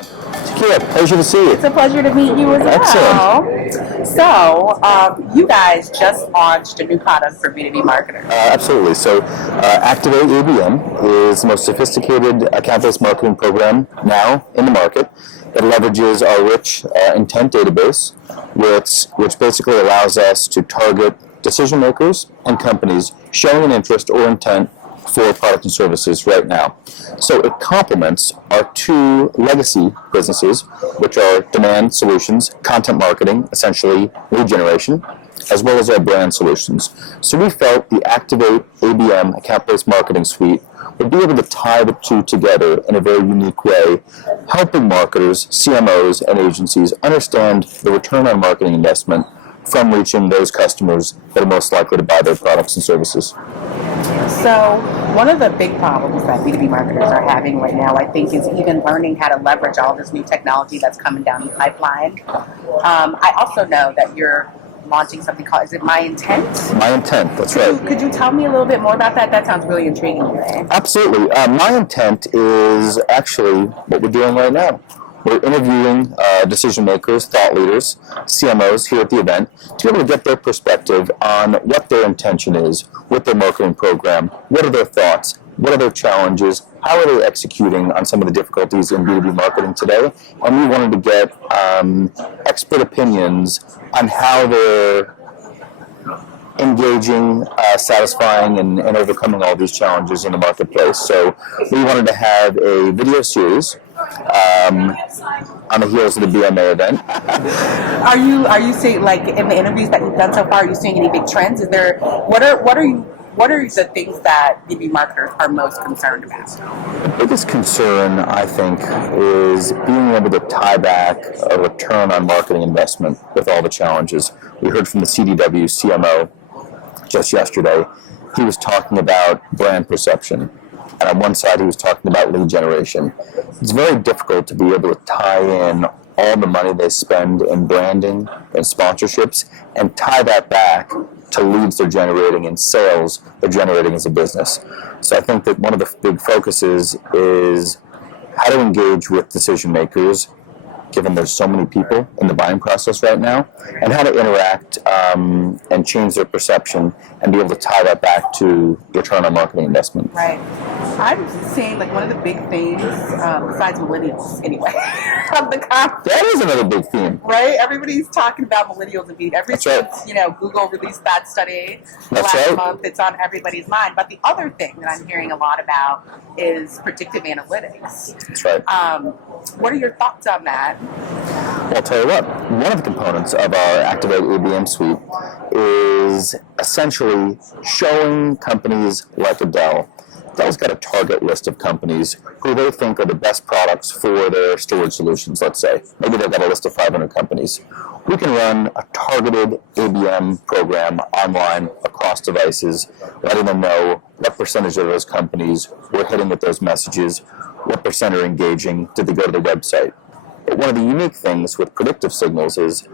Tequia, pleasure to see you. It's a pleasure to meet you as well. Excellent. So, you guys just launched a new product for B2B marketers. Absolutely. So, Activate ABM is the most sophisticated account-based marketing program now in the market. It leverages our rich intent database, which basically allows us to target decision makers and companies showing an interest or intent for product and services right now. So it complements our two legacy businesses, which are demand solutions, content marketing, essentially lead generation, as well as our brand solutions. So we felt the Activate ABM account-based marketing suite would be able to tie the two together in a very unique way, helping marketers, CMOs, and agencies understand the return on marketing investment from reaching those customers that are most likely to buy their products and services. So, one of the big problems that B2B marketers are having right now, I think, is even learning how to leverage all this new technology that's coming down the pipeline. I also know that you're launching something called, is it My Intent? My Intent, that's right. Could you tell me a little bit more about that? That sounds really intriguing to me. Absolutely. My Intent is actually what we're doing right now. We're interviewing decision makers, thought leaders, CMOs here at the event to be able to get their perspective on what their intention is with their marketing program, what are their thoughts, what are their challenges, how are they executing on some of the difficulties in B2B marketing today, and we wanted to get expert opinions on how they're engaging, satisfying, and overcoming all these challenges in the marketplace. So we wanted to have a video series on the heels of the BMA event. Are you seeing, like, in the interviews that you've done so far, are you seeing any big trends? What are the things that B2B marketers are most concerned about? The biggest concern, I think, is being able to tie back a return on marketing investment with all the challenges. We heard from the CDW CMO just yesterday. He was talking about brand perception. And on one side, he was talking about lead generation. It's very difficult to be able to tie in all the money they spend in branding and sponsorships and tie that back to leads they're generating and sales they're generating as a business. So I think that one of the big focuses is how to engage with decision makers, given there's so many people in the buying process right now, and how to interact and change their perception and be able to tie that back to return on marketing investment. Right. I'm seeing, like, one of the big themes, besides millennials anyway, of the conference. That is another big theme. Right? Everybody's talking about millennials and ever That's since, right. Google released that study That's last right. month, it's on everybody's mind. But the other thing that I'm hearing a lot about is predictive analytics. That's right. What are your thoughts on that? Well, I'll tell you what, one of the components of our Activate ABM suite is essentially showing companies like Dell's got a target list of companies who they think are the best products for their storage solutions, let's say. Maybe they've got a list of 500 companies. We can run a targeted ABM program online across devices, letting them know what percentage of those companies we're hitting with those messages, what percent are engaging, did they go to the website. But one of the unique things with predictive signals is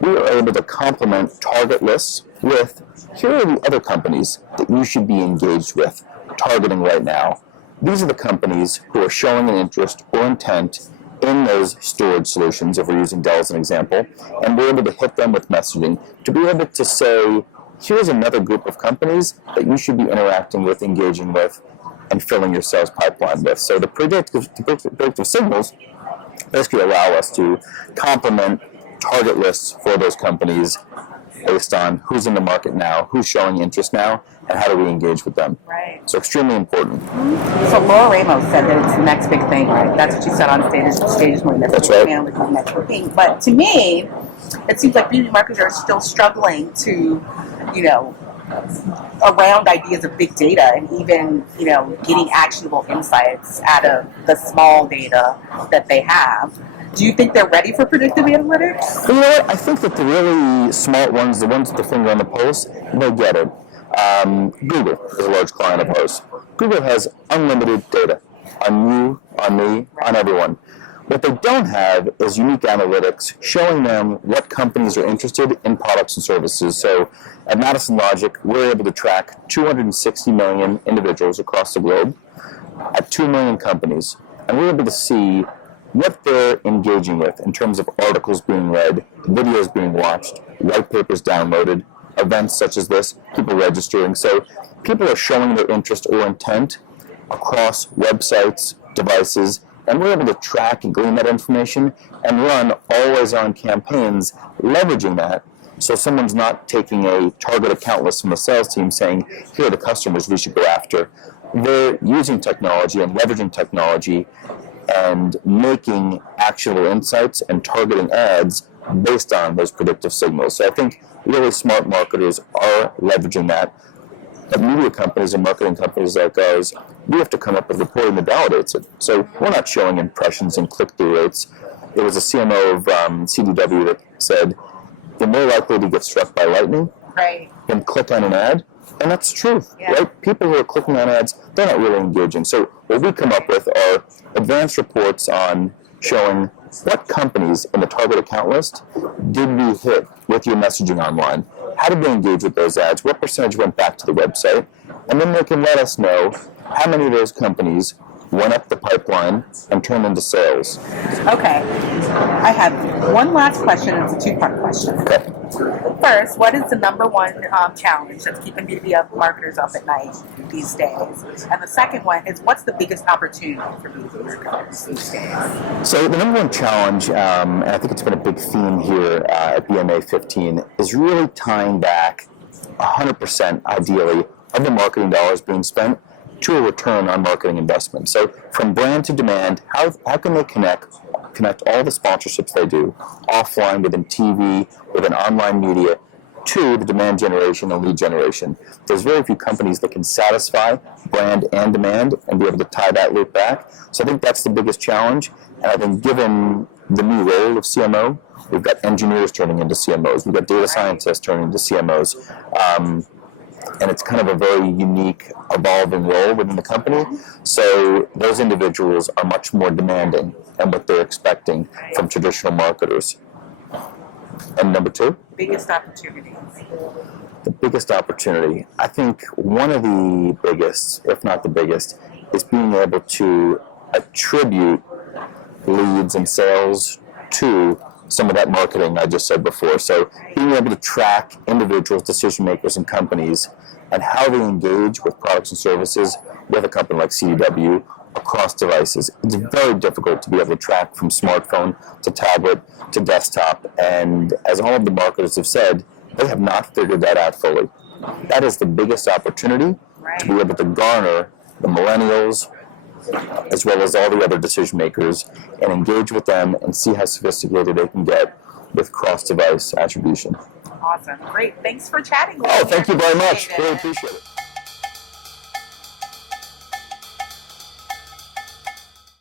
we are able to complement target lists with, here are the other companies that you should be engaged with, targeting right now. These are the companies who are showing an interest or intent in those storage solutions, if we're using Dell as an example, and we're able to hit them with messaging to be able to say, here's another group of companies that you should be interacting with, engaging with, and filling your sales pipeline with. So the predictive signals basically allow us to complement target lists for those companies based on who's in the market now, who's showing interest now, and how do we engage with them. Right. So extremely important. So Laura Ramos said that it's the next big thing, right? That's what she said on stage when That's right. Networking. But to me, it seems like B2B marketers are still struggling to, around ideas of big data and even, getting actionable insights out of the small data that they have. Do you think they're ready for predictive analytics? You know what? I think that the really smart ones, the ones with the finger on the pulse, they get it. Google is a large client of ours. Google has unlimited data on you, on me, on everyone. What they don't have is unique analytics showing them what companies are interested in products and services. So at Madison Logic, we're able to track 260 million individuals across the globe at 2 million companies. And we're able to see what they're engaging with in terms of articles being read, videos being watched, white papers downloaded, events such as this, people registering. So people are showing their interest or intent across websites, devices, and we're able to track and glean that information and run always-on campaigns leveraging that. So someone's not taking a target account list from the sales team saying, here are the customers we should go after. They're using technology and leveraging technology and making actionable insights and targeting ads based on those predictive signals. So I think really smart marketers are leveraging that. But media companies and marketing companies like ours, we have to come up with reporting that validates it. So we're not showing impressions and click-through rates. There was a CMO of CDW that said, you're more likely to get struck by lightning than click on an ad. And that's true, right? People who are clicking on ads, they're not really engaging. So what we come up with are advanced reports on showing what companies in the target account list did we hit with your messaging online? How did they engage with those ads? What percentage went back to the website? And then they can let us know how many of those companies went up the pipeline and turned into sales. Okay. I have one last question. It's a two-part question. Okay. First, what is the number one challenge that's keeping B2B marketers up at night these days? And the second one is, what's the biggest opportunity for B2B marketers these days? So the number one challenge, and I think it's been a big theme here at BMA 15, is really tying back 100% ideally of the marketing dollars being spent to a return on marketing investment. So from brand to demand, how can they connect all the sponsorships they do offline, within TV, within online media, to the demand generation and lead generation. There's very few companies that can satisfy brand and demand and be able to tie that loop back. So I think that's the biggest challenge. And I think given the new role of CMO, we've got engineers turning into CMOs, we've got data scientists turning into CMOs. And it's kind of a very unique, evolving role within the company. So those individuals are much more demanding and what they're expecting from traditional marketers. And number two? Biggest opportunities. The biggest opportunity. I think one of the biggest, if not the biggest, is being able to attribute leads and sales to some of that marketing I just said before. So being able to track individuals, decision makers, and companies and how they engage with products and services with a company like CDW across devices. It's very difficult to be able to track from smartphone to tablet to desktop. And as all of the marketers have said, they have not figured that out fully. That is the biggest opportunity to be able to garner the millennials, as well as all the other decision makers, and engage with them and see how sophisticated they can get with cross-device attribution. Awesome. Great. Thanks for chatting with me. Oh, thank you very much. Really appreciate it.